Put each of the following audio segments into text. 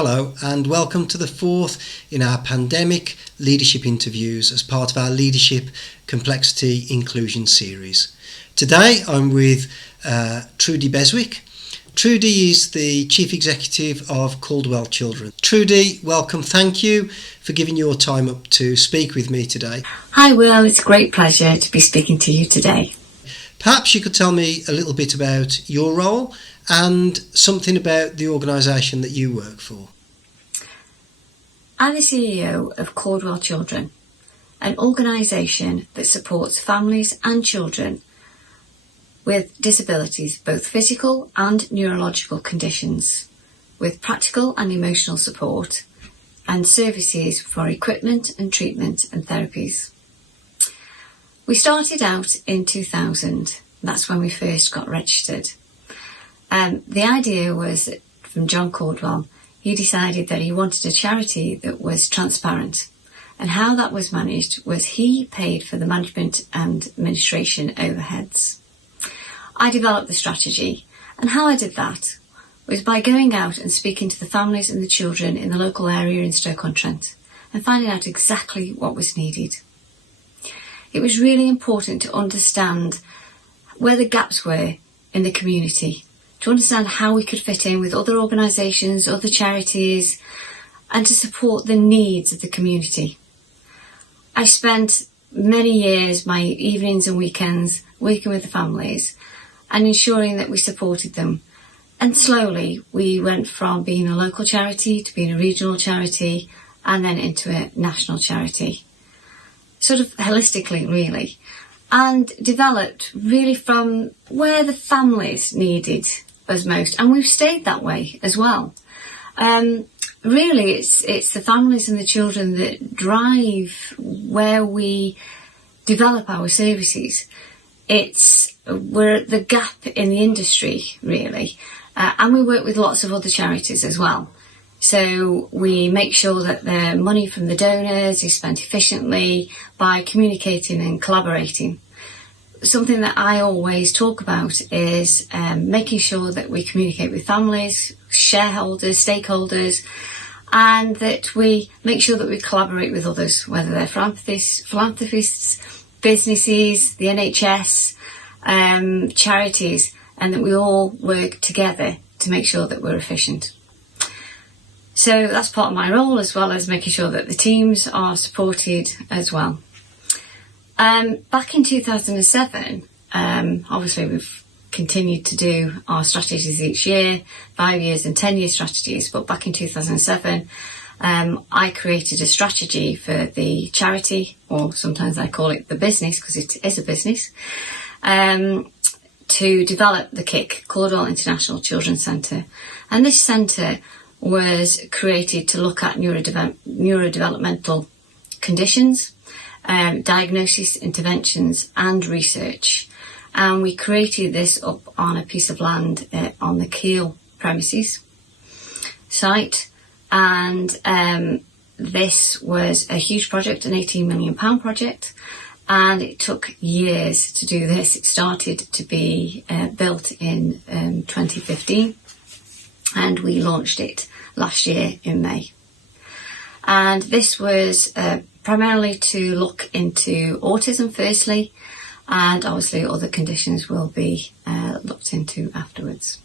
Hello and welcome to the fourth in our pandemic leadership interviews as part of our Leadership Complexity Inclusion series. Today I'm with Trudi Beswick. Trudi is the Chief Executive of Caudwell Children. Trudi, welcome. Thank you for giving your time up to speak with me today. Hi Will, it's a great pleasure to be speaking to you today. Perhaps you could tell me a little bit about your role and something about the organisation that you work for. I'm the CEO of Caudwell Children, an organisation that supports families and children with disabilities, both physical and neurological conditions, with practical and emotional support and services for equipment and treatment and therapies. We started out in 2000, that's when we first got registered. The idea was from John Caudwell. He decided that he wanted a charity that was transparent, and how that was managed was he paid for the management and administration overheads. I developed the strategy, and how I did that was by going out and speaking to the families and the children in the local area in Stoke-on-Trent and finding out exactly what was needed. It was really important to understand where the gaps were in the community, to understand how we could fit in with other organisations, other charities, and to support the needs of the community. I spent many years, my evenings and weekends, working with the families and ensuring that we supported them. And slowly we went from being a local charity to being a regional charity and then into a national charity. Sort of holistically, really. And developed really from where the families needed us most, and we've stayed that way as well. Really, it's the families and the children that drive where we develop our services. We're at the gap in the industry, really, and we work with lots of other charities as well. So we make sure that the money from the donors is spent efficiently by communicating and collaborating. Something that I always talk about is making sure that we communicate with families, shareholders, stakeholders, and that we make sure that we collaborate with others, whether they're philanthropists, businesses, the NHS, charities, and that we all work together to make sure that we're efficient. So that's part of my role, as well as making sure that the teams are supported as well. Back in 2007, obviously we've continued to do our strategies each year, 5 years and 10-year strategies, but back in 2007, I created a strategy for the charity, or sometimes I call it the business because it is a business, to develop the KIC, Caudwell International Children's Centre. And this centre was created to look at neurodevelopmental conditions, diagnosis, interventions and research, and we created this up on a piece of land on the Keele premises site, and this was a huge project, an £18 million project, and it took years to do this. It started to be built in 2015 and we launched it last year in May. And this was primarily to look into autism firstly, and obviously other conditions will be looked into afterwards.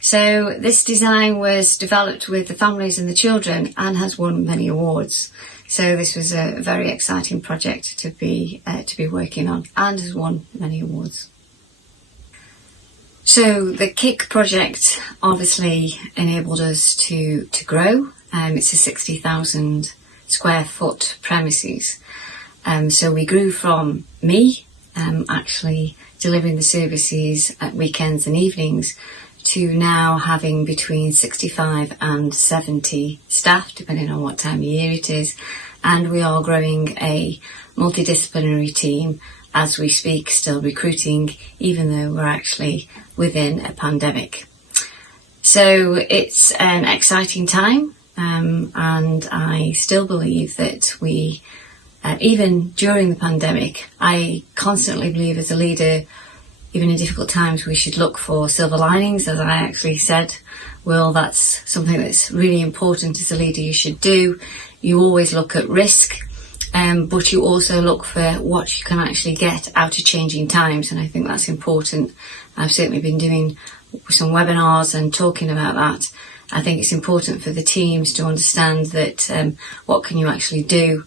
So this design was developed with the families and the children and has won many awards. So this was a very exciting project to be working on, and has won many awards. So the KIC project obviously enabled us to grow. It's a 60,000 square foot premises. So we grew from me actually delivering the services at weekends and evenings to now having between 65 and 70 staff, depending on what time of year it is. And we are growing a multidisciplinary team as we speak, still recruiting, even though we're actually within a pandemic. So it's an exciting time. And I still believe that we, even during the pandemic, I constantly believe as a leader, even in difficult times, we should look for silver linings, as I actually said well, that's something that's really important as a leader you should do. You always look at risk, but you also look for what you can actually get out of changing times, and I think that's important. I've certainly been doing some webinars and talking about that. I think it's important for the teams to understand that what can you actually do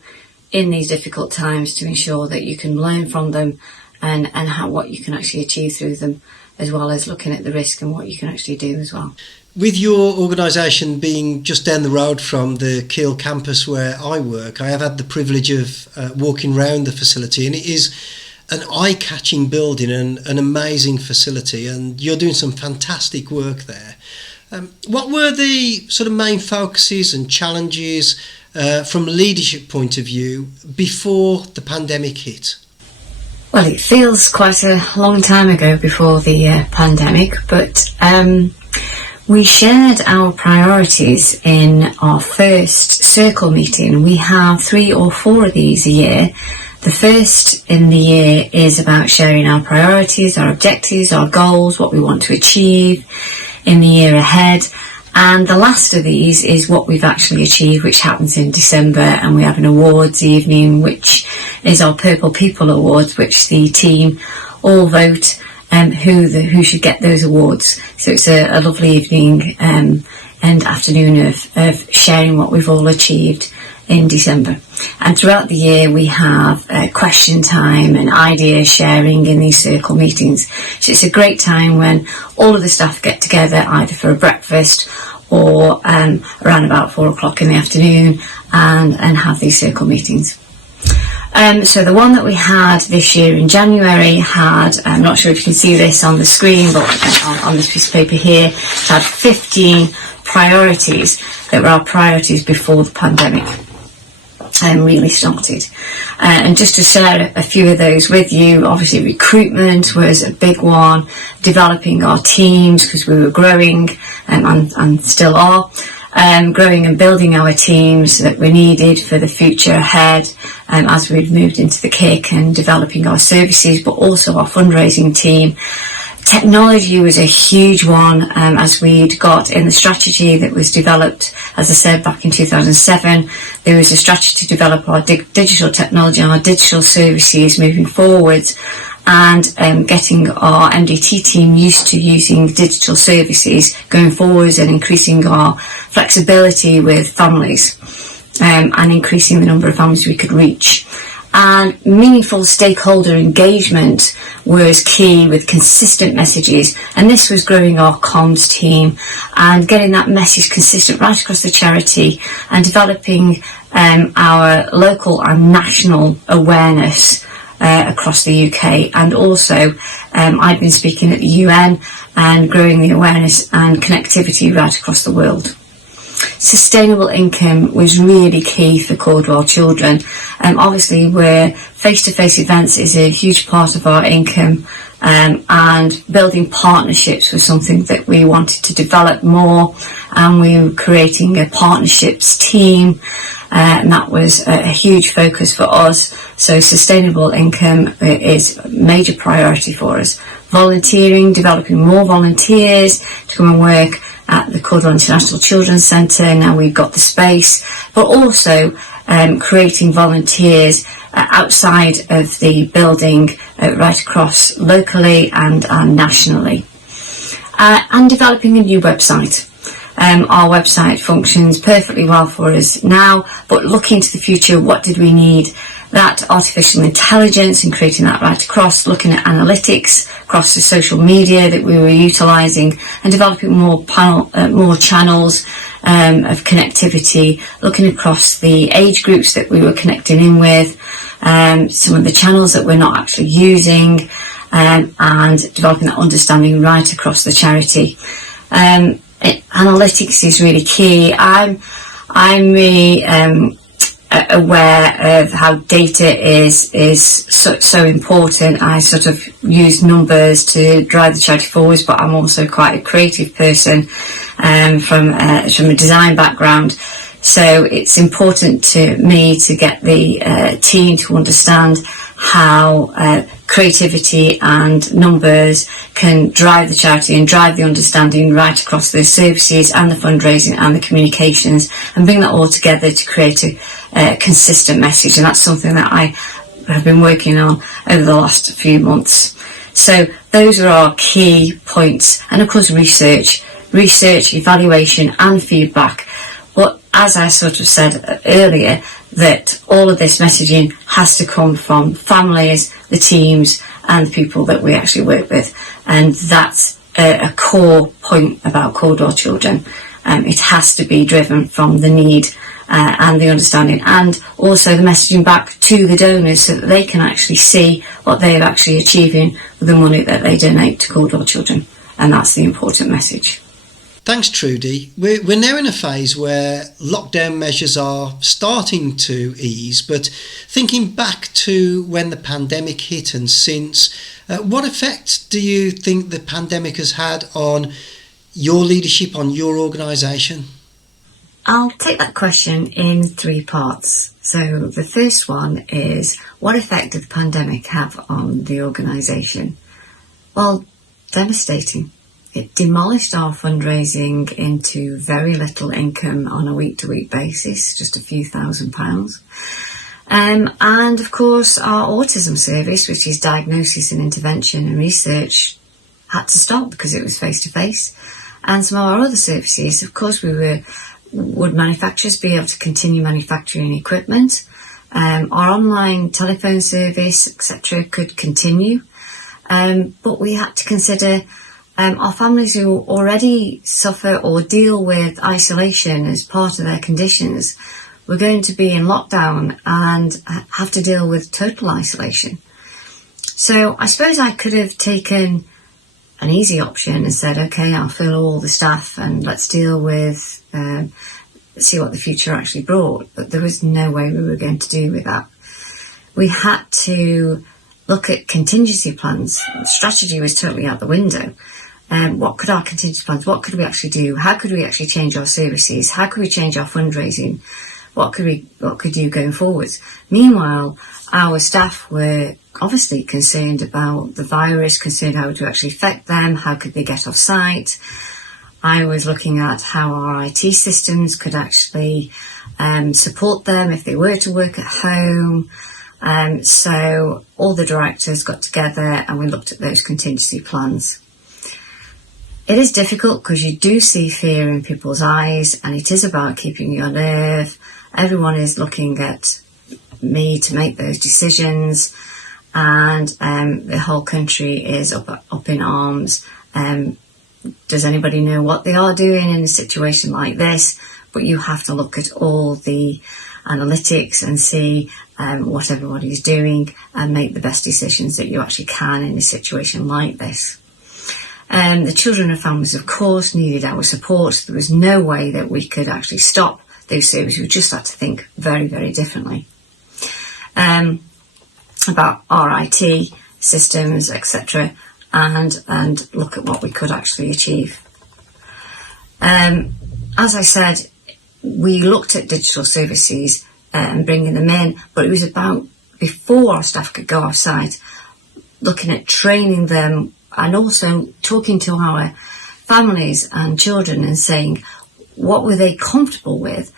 in these difficult times to ensure that you can learn from them and what you can actually achieve through them, as well as looking at the risk and what you can actually do as well. With your organisation being just down the road from the Keele campus where I work, I have had the privilege of walking around the facility, and it is an eye-catching building and an amazing facility, and you're doing some fantastic work there. What were the sort of main focuses and challenges from a leadership point of view before the pandemic hit? Well, it feels quite a long time ago before the pandemic, but we shared our priorities in our first circle meeting. We have 3 or 4 of these a year. The first in the year is about sharing our priorities, our objectives, our goals, what we want to achieve in the year ahead. And the last of these is what we've actually achieved, which happens in December, and we have an awards evening, which is our Purple People Awards, which the team all vote who should get those awards. So it's a lovely evening and afternoon of sharing what we've all achieved in December. And throughout the year we have question time and idea sharing in these circle meetings. So it's a great time when all of the staff get together either for a breakfast or around about 4 o'clock in the afternoon and have these circle meetings. So the one that we had this year in January had, I'm not sure if you can see this on the screen, but on this piece of paper here, had 15 priorities that were our priorities before the pandemic really started. And just to share a few of those with you, obviously recruitment was a big one, developing our teams because we were growing and still are. Growing and building our teams that were needed for the future ahead as we've moved into the kick, and developing our services, but also our fundraising team. Technology was a huge one as we'd got in the strategy that was developed, as I said, back in 2007. There was a strategy to develop our digital technology and our digital services moving forwards, and getting our MDT team used to using digital services going forwards, and increasing our flexibility with families and increasing the number of families we could reach. And meaningful stakeholder engagement was key, with consistent messages, and this was growing our comms team and getting that message consistent right across the charity, and developing our local and national awareness across the UK. And also I'd been speaking at the UN and growing the awareness and connectivity right across the world. Sustainable income was really key for Caudwell Children. Obviously, where face-to-face events is a huge part of our income, and building partnerships was something that we wanted to develop more, and we were creating a partnerships team, and that was a huge focus for us. So sustainable income is a major priority for us. Volunteering, developing more volunteers to come and work at the Caudwell International Children's Centre. Now we've got the space, but also creating volunteers outside of the building, right across locally and nationally. And developing a new website. Our website functions perfectly well for us now, but looking to the future, what did we need? That artificial intelligence and creating that right across, looking at analytics across the social media that we were utilising, and developing more channels of connectivity, looking across the age groups that we were connecting in with, some of the channels that we're not actually using, and developing that understanding right across the charity. Analytics is really key. I'm really aware of how data is so important. I sort of use numbers to drive the charity forwards, but I'm also quite a creative person from a design background. So it's important to me to get the team to understand how creativity and numbers can drive the charity and drive the understanding right across the services and the fundraising and the communications, and bring that all together to create a consistent message. And that's something that I have been working on over the last few months. So those are our key points. And of course research, evaluation and feedback. But as I sort of said earlier, that all of this messaging has to come from families, the teams and the people that we actually work with. And that's a core point about Caudwell Children. It has to be driven from the need and the understanding, and also the messaging back to the donors so that they can actually see what they're actually achieving with the money that they donate to Caudwell Children. And that's the important message. Thanks, Trudi. We're now in a phase where lockdown measures are starting to ease, but thinking back to when the pandemic hit and since, what effect do you think the pandemic has had on your leadership, on your organisation? I'll take that question in 3 parts. So the first one is, what effect did the pandemic have on the organisation? Well, devastating. It demolished our fundraising into very little income on a week-to-week basis, just a few £1,000s. And of course our autism service, which is diagnosis and intervention and research, had to stop because it was face-to-face. And some of our other services, of course, would manufacturers be able to continue manufacturing equipment? Our online telephone service, etc., could continue. But we had to consider our families who already suffer or deal with isolation as part of their conditions were going to be in lockdown and have to deal with total isolation. So I suppose I could have taken an easy option and said, okay, I'll fill all the staff and let's deal with, see what the future actually brought. But there was no way we were going to do with that. We had to look at contingency plans. The strategy was totally out the window. What could our contingency plans, what could we actually do? How could we actually change our services? How could we change our fundraising? What could we do going forwards? Meanwhile, our staff were obviously concerned about the virus, concerned how it would actually affect them, how could they get off site. I was looking at how our IT systems could actually support them if they were to work at home. So all the directors got together and we looked at those contingency plans. It is difficult because you do see fear in people's eyes, and it is about keeping your nerve. Everyone is looking at me to make those decisions, and the whole country is up in arms. Does anybody know what they are doing in a situation like this? But you have to look at all the analytics and see what everybody is doing and make the best decisions that you actually can in a situation like this. The children and families, of course, needed our support. There was no way that we could actually stop those services. We just had to think very, very differently about our IT systems, etc., and look at what we could actually achieve. As I said, we looked at digital services and bringing them in, but it was about, before our staff could go off site, looking at training them and also talking to our families and children and saying, what were they comfortable with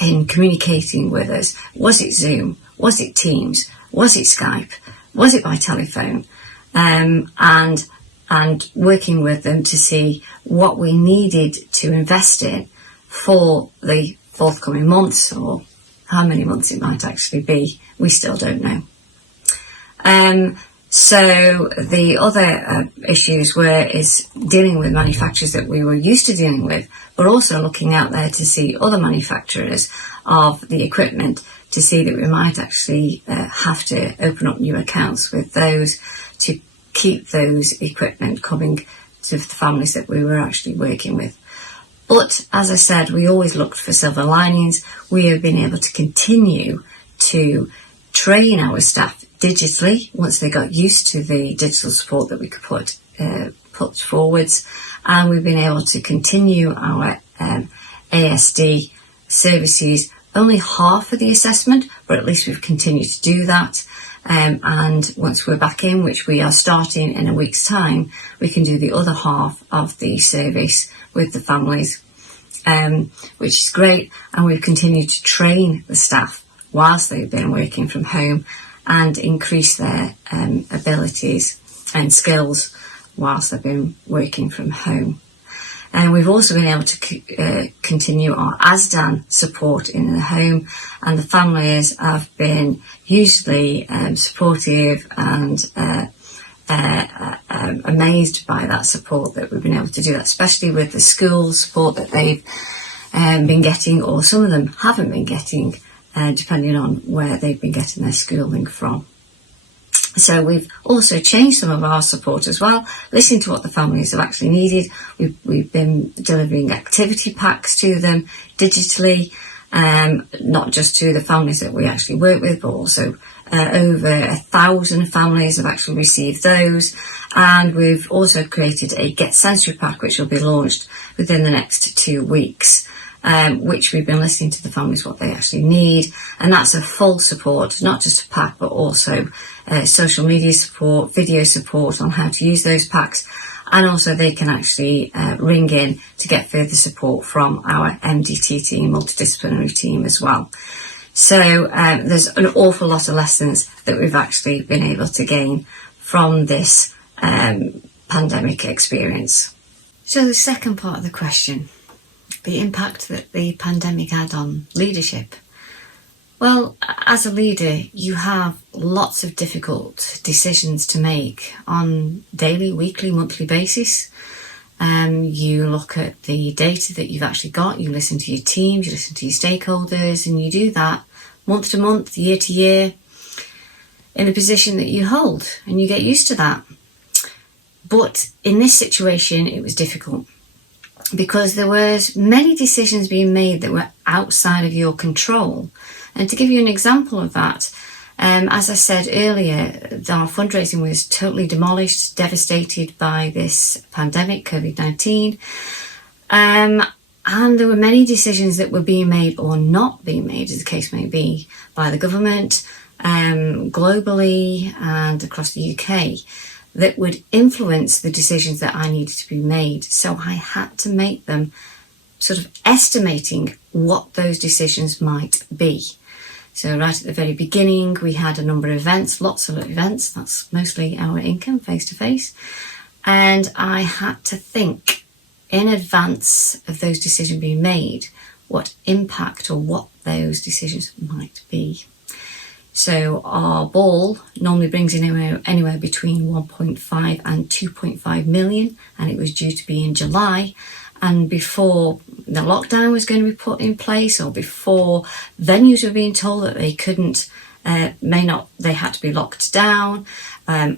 in communicating with us? Was it Zoom? Was it Teams? Was it Skype? Was it by telephone? And working with them to see what we needed to invest in for the forthcoming months, or how many months it might actually be. We still don't know. So the other issues is dealing with manufacturers that we were used to dealing with, but also looking out there to see other manufacturers of the equipment, to see that we might actually have to open up new accounts with those to keep those equipment coming to the families that we were actually working with. But as I said, we always looked for silver linings. We have been able to continue to train our staff digitally once they got used to the digital support that we could put forwards, and we've been able to continue our ASD services only half of the assessment, but at least we've continued to do that. And once we're back in, which we are starting in a week's time, we can do the other half of the service with the families, which is great. And we've continued to train the staff whilst they've been working from home and increase their abilities and skills whilst they've been working from home. And we've also been able to continue our ASDAN support in the home, and the families have been hugely supportive and amazed by that support that we've been able to do that, especially with the school support that they've been getting, or some of them haven't been getting, depending on where they've been getting their schooling from. So we've also changed some of our support as well, listening to what the families have actually needed. We've been delivering activity packs to them digitally, not just to the families that we actually work with, but also over 1,000 families have actually received those. And we've also created a Get Sensory pack, which will be launched within the next 2 weeks. Which we've been listening to the families what they actually need, and that's a full support, not just a pack, but also social media support, video support on how to use those packs, and also they can actually ring in to get further support from our MDT team, multidisciplinary team as well. So there's an awful lot of lessons that we've actually been able to gain from this pandemic experience. So the second part of the question, the impact that the pandemic had on leadership. Well, as a leader, you have lots of difficult decisions to make on daily, weekly, monthly basis. You look at the data that you've actually got, you listen to your teams, you listen to your stakeholders, and you do that month to month, year to year, in the position that you hold, and you get used to that. But in this situation, it was difficult, because there was many decisions being made that were outside of your control. And to give you an example of that, as I said earlier, our fundraising was totally demolished, devastated by this pandemic, COVID-19. And there were many decisions that were being made or not being made, as the case may be, by the government, globally and across the UK, that would influence the decisions that I needed to be made. So I had to make them sort of estimating what those decisions might be. So right at the very beginning, we had a number of events, lots of events. That's mostly our income, face-to-face. And I had to think in advance of those decisions being made, what impact or what those decisions might be. So our ball normally brings in anywhere between 1.5 and 2.5 million, and it was due to be in July. And before the lockdown was going to be put in place, or before venues were being told that they couldn't, they had to be locked down,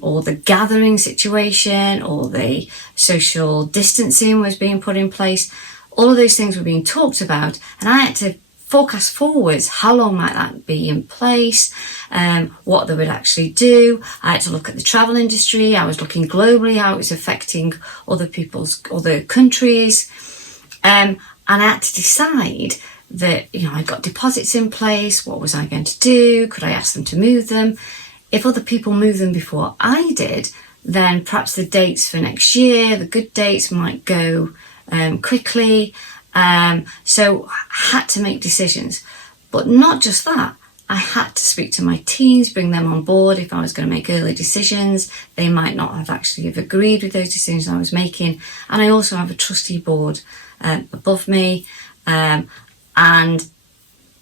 or the gathering situation, or the social distancing was being put in place. All of those things were being talked about, and I had to forecast forwards, how long might that be in place, what they would actually do. I had to look at the travel industry. I was looking globally, how it was affecting other countries. And I had to decide that, I got deposits in place. What was I going to do? Could I ask them to move them? If other people moved them before I did, then perhaps the dates for next year, the good dates, might go quickly. So I had to make decisions, but not just that. I had to speak to my teams, bring them on board. If I was going to make early decisions, they might not have actually have agreed with those decisions I was making. And I also have a trustee board above me, and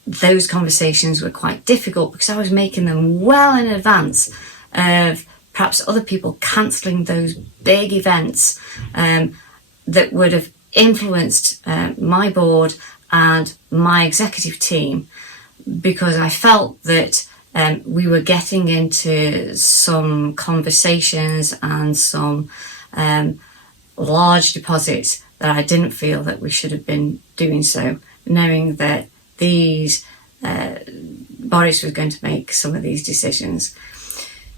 those conversations were quite difficult because I was making them well in advance of perhaps other people cancelling those big events that would have influenced my board and my executive team, because I felt that we were getting into some conversations and some large deposits that I didn't feel that we should have been doing so, knowing that these Boris was going to make some of these decisions.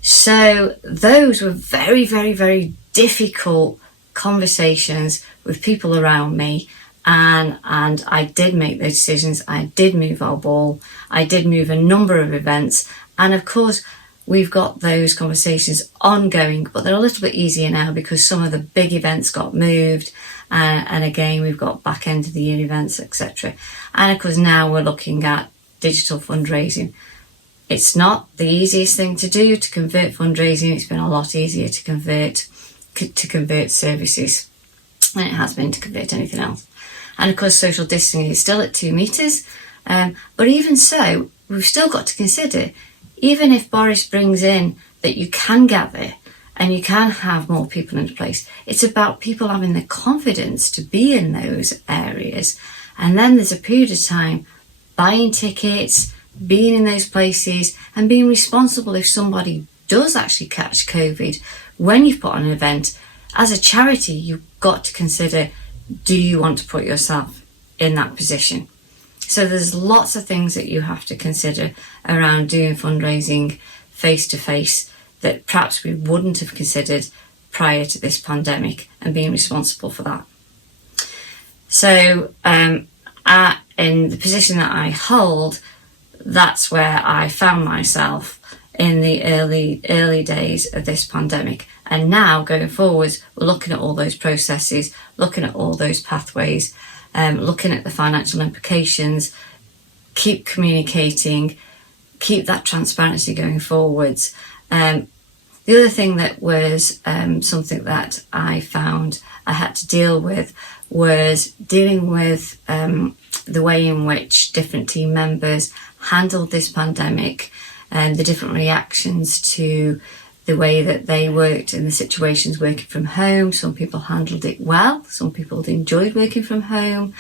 So those were very, very, very difficult conversations with people around me, and I did make those decisions. I did move our ball. I did move a number of events, and of course we've got those conversations ongoing, but they're a little bit easier now because some of the big events got moved, and again we've got back end of the year events, etc. And of course now we're looking at digital fundraising. It's not the easiest thing to do to convert fundraising. It's been a lot easier to convert services than it has been to convert anything else. And of course social distancing is still at 2 metres, but even so we've still got to consider, even if Boris brings in that you can gather and you can have more people in place, it's about people having the confidence to be in those areas. And then there's a period of time buying tickets, being in those places, and being responsible if somebody does actually catch COVID. When you put on an event, as a charity, you've got to consider, do you want to put yourself in that position? So there's lots of things that you have to consider around doing fundraising face-to-face that perhaps we wouldn't have considered prior to this pandemic, and being responsible for that. So in the position that I hold, that's where I found myself in the early days of this pandemic. And now going forwards, we're looking at all those processes, looking at all those pathways, looking at the financial implications, keep communicating, keep that transparency going forwards. The other thing that was something that I found I had to deal with was dealing with the way in which different team members handled this pandemic and the different reactions to the way that they worked in the situations working from home. Some people handled it well, some people enjoyed working from home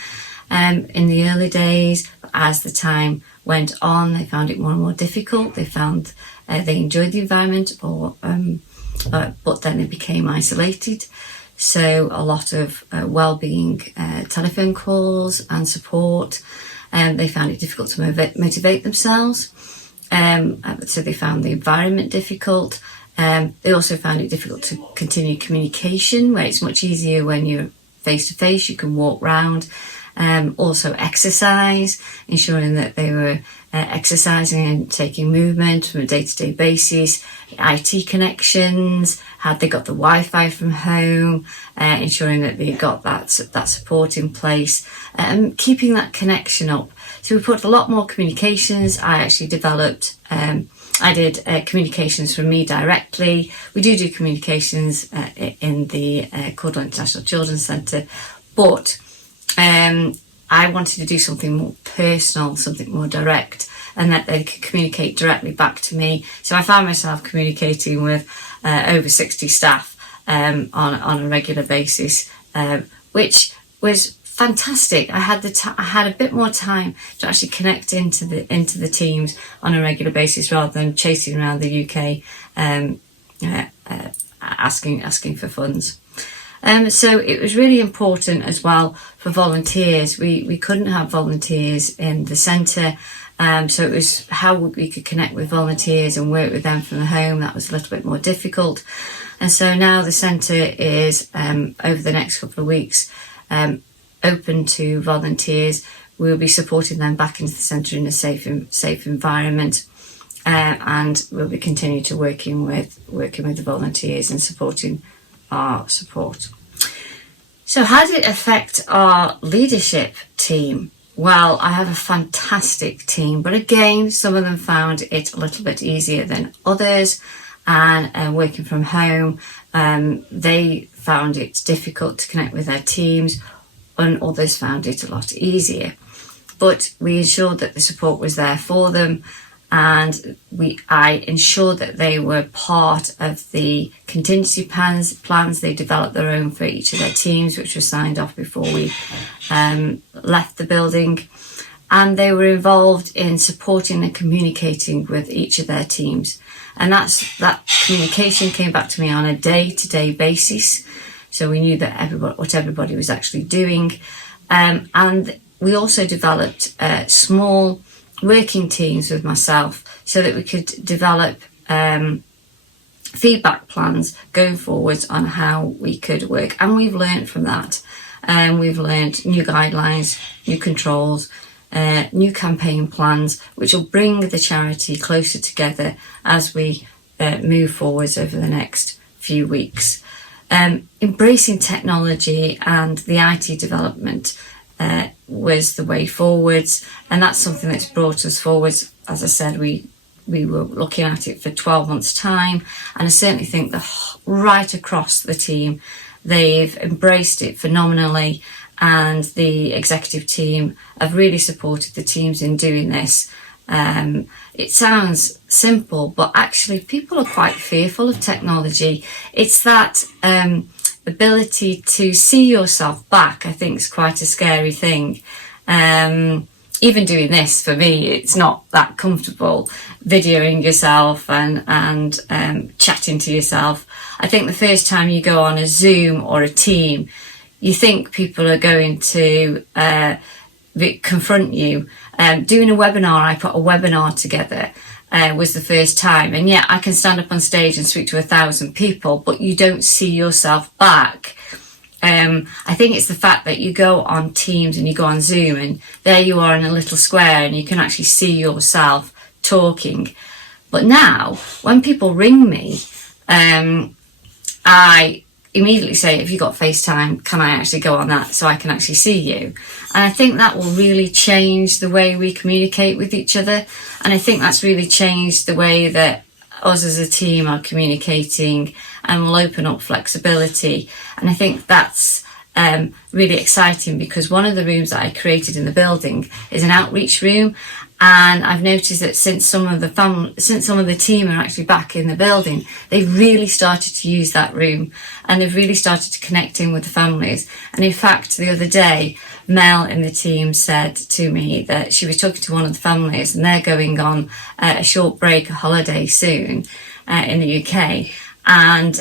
in the early days. As the time went on, they found it more and more difficult. They found they enjoyed the environment, but then they became isolated. So a lot of well-being telephone calls and support. They found it difficult to motivate themselves. So they found the environment difficult. They also found it difficult to continue communication, where it's much easier when you're face-to-face, you can walk round. Also exercise, ensuring that they were exercising and taking movement from a day-to-day basis. IT connections, had they got the Wi-Fi from home, ensuring that they got that support in place, and keeping that connection up. So we put a lot more communications. I actually developed, I did communications from me directly. We do communications in the Caudwell International Children's Centre, but I wanted to do something more personal, something more direct, and that they could communicate directly back to me. So I found myself communicating with over 60 staff on a regular basis, which was fantastic. I had a bit more time to actually connect into the teams on a regular basis, rather than chasing around the UK asking for funds. So it was really important as well for volunteers. We couldn't have volunteers in the centre, so it was how we could connect with volunteers and work with them from the home. That was a little bit more difficult. And so now the centre is, over the next couple of weeks, open to volunteers. We'll be supporting them back into the centre in a safe environment, and we'll be continuing to working with the volunteers and supporting our support. So how did it affect our leadership team? Well, I have a fantastic team, but again, some of them found it a little bit easier than others, and working from home, they found it difficult to connect with their teams, and others found it a lot easier. But we ensured that the support was there for them, and I ensured that they were part of the contingency plans. They developed their own for each of their teams, which were signed off before we left the building. And they were involved in supporting and communicating with each of their teams. And that communication came back to me on a day-to-day basis. So we knew that what everybody was actually doing. And we also developed small working teams with myself, so that we could develop feedback plans going forwards on how we could work. And we've learned from that. We've learned new guidelines, new controls, new campaign plans, which will bring the charity closer together as we move forwards over the next few weeks. Embracing technology and the IT development was the way forwards, and that's something that's brought us forwards. As I said, we were looking at it for 12 months' time, and I certainly think that right across the team, they've embraced it phenomenally, and the executive team have really supported the teams in doing this. It sounds simple, but actually people are quite fearful of technology. It's that ability to see yourself back, I think, is quite a scary thing. Even doing this, for me, it's not that comfortable, videoing yourself and chatting to yourself. I think the first time you go on a Zoom or a team, you think people are going to confront you. Doing a webinar, I put a webinar together, was the first time. And yeah, I can stand up on stage and speak to 1,000 people, but you don't see yourself back. I think it's the fact that you go on Teams and you go on Zoom and there you are in a little square and you can actually see yourself talking. But now, when people ring me, I immediately say, if you've got FaceTime, can I actually go on that so I can actually see you? And I think that will really change the way we communicate with each other. And I think that's really changed the way that us as a team are communicating, and will open up flexibility. And I think that's really exciting, because one of the rooms that I created in the building is an outreach room. And I've noticed that since some of the team are actually back in the building, they've really started to use that room, and they've really started to connect in with the families. And in fact, the other day, Mel in the team said to me that she was talking to one of the families, and they're going on a short break, a holiday soon in the UK. And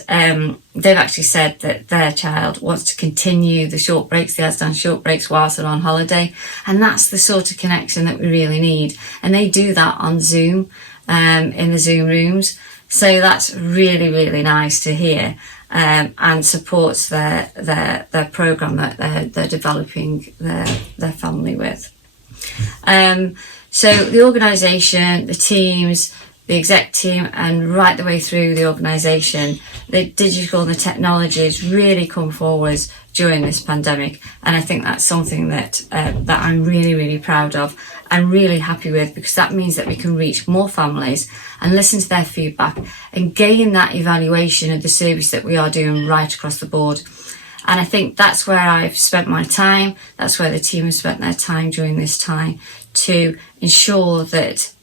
they've actually said that their child wants to continue the short breaks, the Asdan short breaks, whilst they're on holiday. And that's the sort of connection that we really need. And they do that on Zoom, in the Zoom rooms. So that's really, really nice to hear, and supports their programme that they're developing their family with. So the organisation, the teams, the exec team, and right the way through the organisation, the digital and the technology has really come forwards during this pandemic. And I think that's something that I'm really, really proud of and really happy with, because that means that we can reach more families and listen to their feedback and gain that evaluation of the service that we are doing right across the board. And I think that's where I've spent my time. That's where the team has spent their time during this time, to ensure that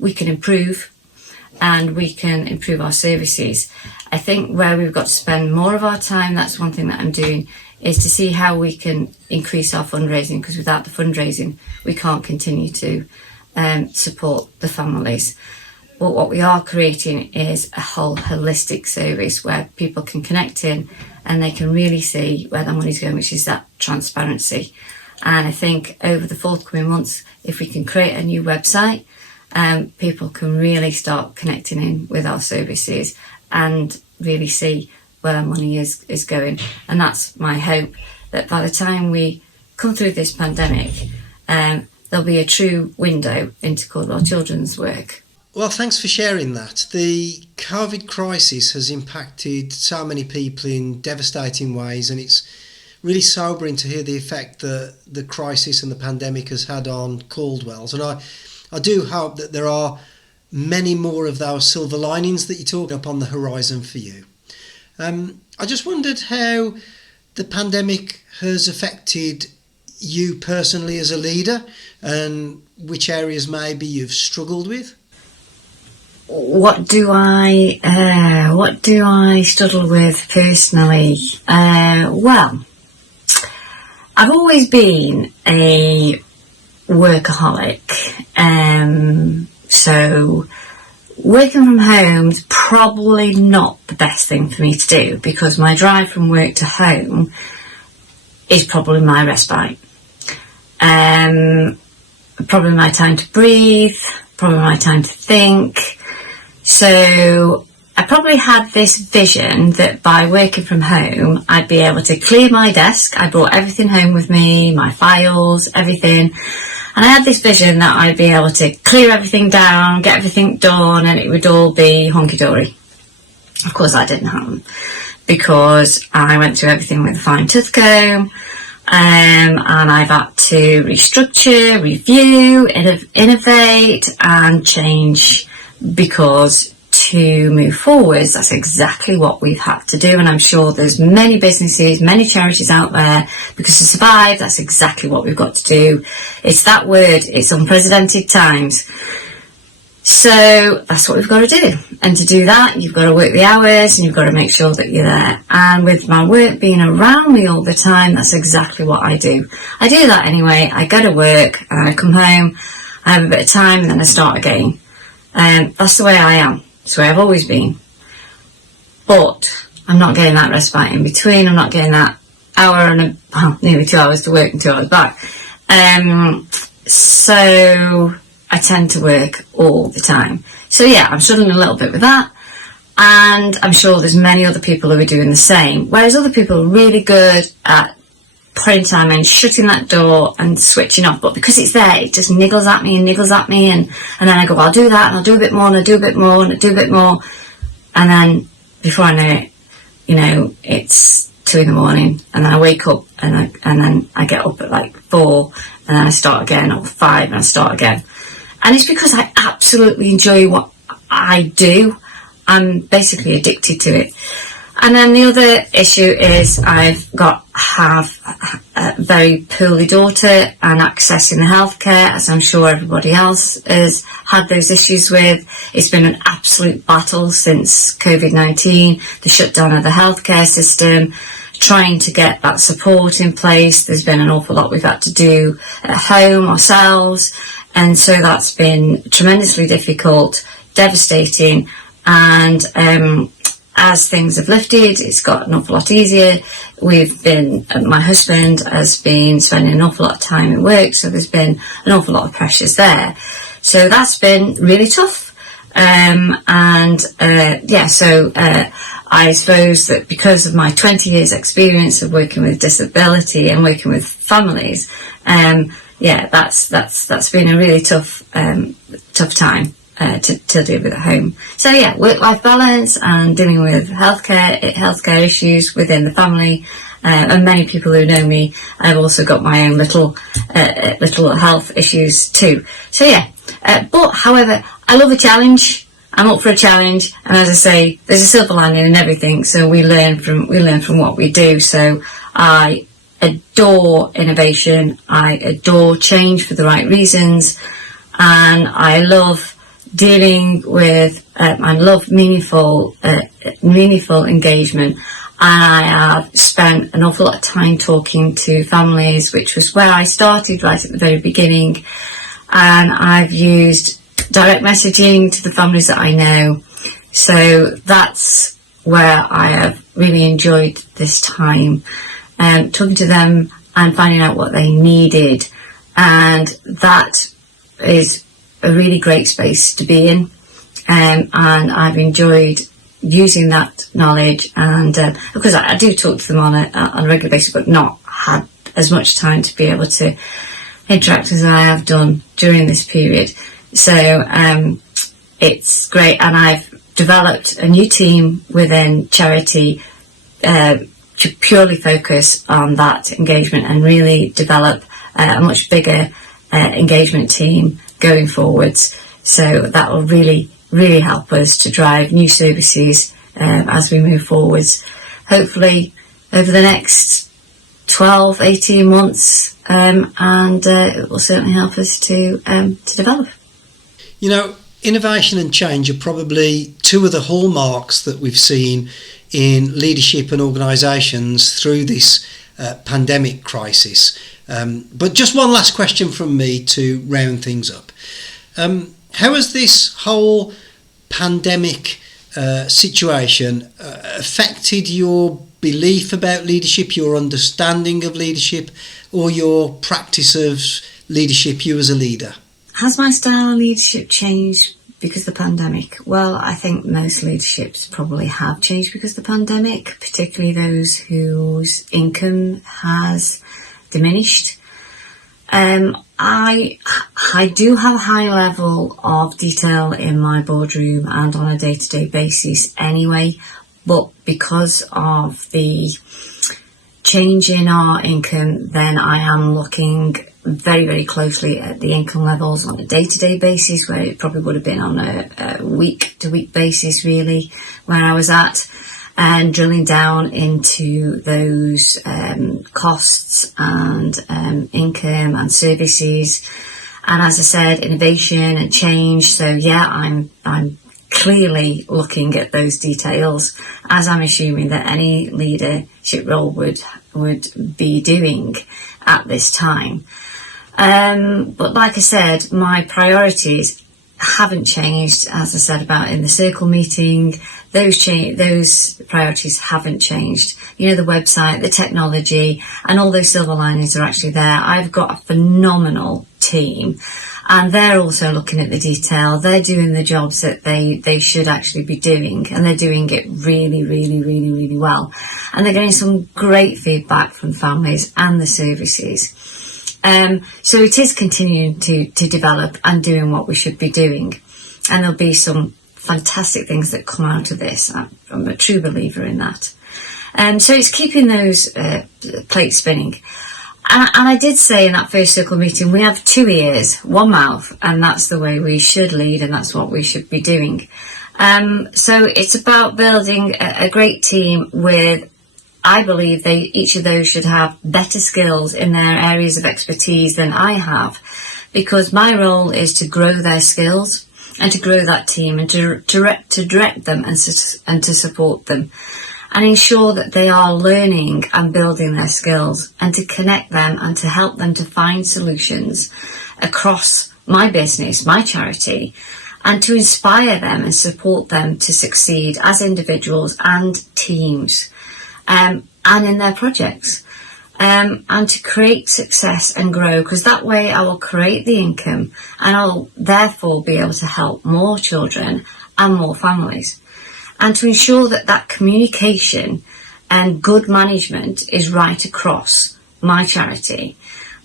we can improve, and we can improve our services. I think where we've got to spend more of our time, that's one thing that I'm doing, is to see how we can increase our fundraising, because without the fundraising, we can't continue to support the families. But what we are creating is a whole holistic service where people can connect in and they can really see where their money's going, which is that transparency. And I think over the forthcoming months, if we can create a new website, people can really start connecting in with our services and really see where their money is going. And that's my hope, that by the time we come through this pandemic, there'll be a true window into Caudwell Children's work. Well, thanks for sharing that. The COVID crisis has impacted so many people in devastating ways, and it's really sobering to hear the effect that the crisis and the pandemic has had on Caudwell's. And I do hope that there are many more of those silver linings that you talk up on the horizon for you. I just wondered how the pandemic has affected you personally as a leader, and which areas maybe you've struggled with. What do I struggle with personally? Well, I've always been a workaholic, so working from home is probably not the best thing for me to do, because my drive from work to home is probably my respite, probably my time to breathe, probably my time to think. So I probably had this vision that by working from home, I'd be able to clear my desk. I brought everything home with me, my files, everything. And I had this vision that I'd be able to clear everything down, get everything done, and it would all be honky-dory. Of course, that didn't happen, because I went through everything with a fine tooth comb, and I've had to restructure, review, innovate, and change, because to move forwards, that's exactly what we've had to do. And I'm sure there's many businesses, many charities out there, because to survive, that's exactly what we've got to do. It's that word, it's unprecedented times. So that's what we've got to do. And to do that, you've got to work the hours, and you've got to make sure that you're there. And with my work being around me all the time, that's exactly what I do. I do that anyway. I go to work, and I come home, I have a bit of time, and then I start again. That's the way I am. That's the way I've always been. But I'm not getting that respite in between. I'm not getting that hour and nearly 2 hours to work and 2 hours back. So I tend to work all the time. So yeah, I'm struggling a little bit with that. And I'm sure there's many other people who are doing the same. Whereas other people are really good at putting time in, shutting that door and switching off. But because it's there, it just niggles at me. And then I go, well, I'll do that, and I'll do a bit more, and I'll do a bit more, and I'll do a bit more. And then before I know it, it's 2 a.m, and then I wake up, and then I get up at like 4, and then I start again, or 5, and I start again. And it's because I absolutely enjoy what I do. I'm basically addicted to it. And then the other issue is have a very poorly daughter, and accessing the healthcare, as I'm sure everybody else has had those issues with. It's been an absolute battle since COVID-19, the shutdown of the healthcare system, trying to get that support in place. There's been an awful lot we've had to do at home ourselves, and so that's been tremendously difficult, devastating, and as things have lifted, it's got an awful lot easier. My husband has been spending an awful lot of time in work, so there's been an awful lot of pressures there. So that's been really tough. So I suppose that because of my 20 years experience of working with disability and working with families, that's been a really tough time. To deal with at home. So yeah, work-life balance and dealing with healthcare issues within the family, and many people who know me, I've also got my own little health issues too. So yeah, but however, I love a challenge. I'm up for a challenge, and as I say, there's a silver lining in everything. So we learn from what we do. So I adore innovation. I adore change for the right reasons, and I love dealing with I love meaningful engagement. I have spent an awful lot of time talking to families, which was where I started right at the very beginning, and I've used direct messaging to the families that I know. So that's where I have really enjoyed this time, talking to them and finding out what they needed, and that is a really great space to be in, and I've enjoyed using that knowledge. And because I do talk to them on a regular basis, but not had as much time to be able to interact as I have done during this period. So it's great, and I've developed a new team within charity to purely focus on that engagement and really develop a much bigger engagement team going forwards. So that will really help us to drive new services as we move forwards, hopefully over the next 12-18 months, and it will certainly help us to develop. Innovation and change are probably two of the hallmarks that we've seen in leadership and organisations through this pandemic crisis. But just one last question from me to round things up. How has this whole pandemic situation affected your belief about leadership, your understanding of leadership, or your practice of leadership, you as a leader? Has my style of leadership changed because of the pandemic? Well, I think most leaderships probably have changed because of the pandemic, particularly those whose income has diminished. I do have a high level of detail in my boardroom and on a day-to-day basis anyway, but because of the change in our income, then I am looking very, very closely at the income levels on a day-to-day basis, where it probably would have been on a week-to-week basis really, where I was at, and drilling down into those costs and income and services, and as I said, innovation and change. So yeah, I'm clearly looking at those details, as I'm assuming that any leadership role would be doing at this time. But like I said, my priorities haven't changed, as I said about in the circle meeting. Those priorities haven't changed. You know, the website, the technology, and all those silver linings are actually there. I've got a phenomenal team, and they're also looking at the detail. They're doing the jobs that they should actually be doing, and they're doing it really, really, really, really well. And they're getting some great feedback from families and the services. So it is continuing to develop and doing what we should be doing. And there'll be some fantastic things that come out of this. I'm a true believer in that. So it's keeping those plates spinning. And I did say in that first circle meeting, we have 2 ears, 1 mouth, and that's the way we should lead, and that's what we should be doing. So it's about building a great team with, I believe each of those should have better skills in their areas of expertise than I have, because my role is to grow their skills and to grow that team and to direct them and to support them and ensure that they are learning and building their skills, and to connect them and to help them to find solutions across my business, my charity, and to inspire them and support them to succeed as individuals and teams. And in their projects, and to create success and grow, because that way I will create the income and I'll therefore be able to help more children and more families, and to ensure that communication and good management is right across my charity,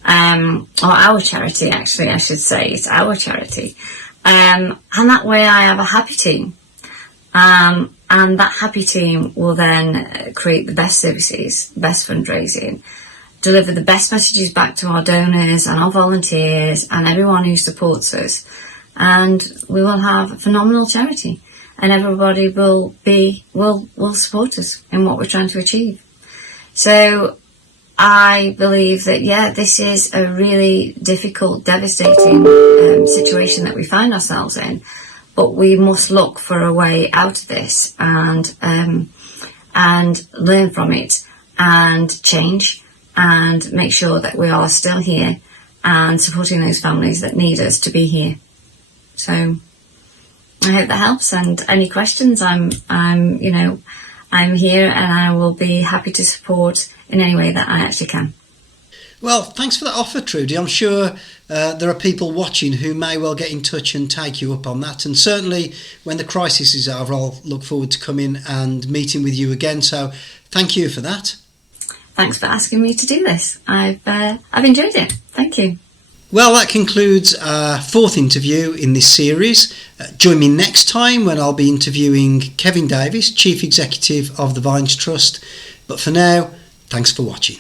or our charity, actually I should say, it's our charity, and that way I have a happy team. And that happy team will then create the best services, best fundraising, deliver the best messages back to our donors and our volunteers and everyone who supports us. And we will have a phenomenal charity, and everybody will support us in what we're trying to achieve. So I believe that, yeah, this is a really difficult, devastating situation that we find ourselves in. But we must look for a way out of this and learn from it and change and make sure that we are still here and supporting those families that need us to be here. So I hope that helps. And any questions, I'm here, and I will be happy to support in any way that I actually can. Well, thanks for that offer, Trudi. I'm sure there are people watching who may well get in touch and take you up on that. And certainly when the crisis is over, I'll look forward to coming and meeting with you again. So thank you for that. Thanks for asking me to do this. I've enjoyed it. Thank you. Well, that concludes our 4th interview in this series. Join me next time when I'll be interviewing Kevin Davis, Chief Executive of the Vines Trust. But for now, thanks for watching.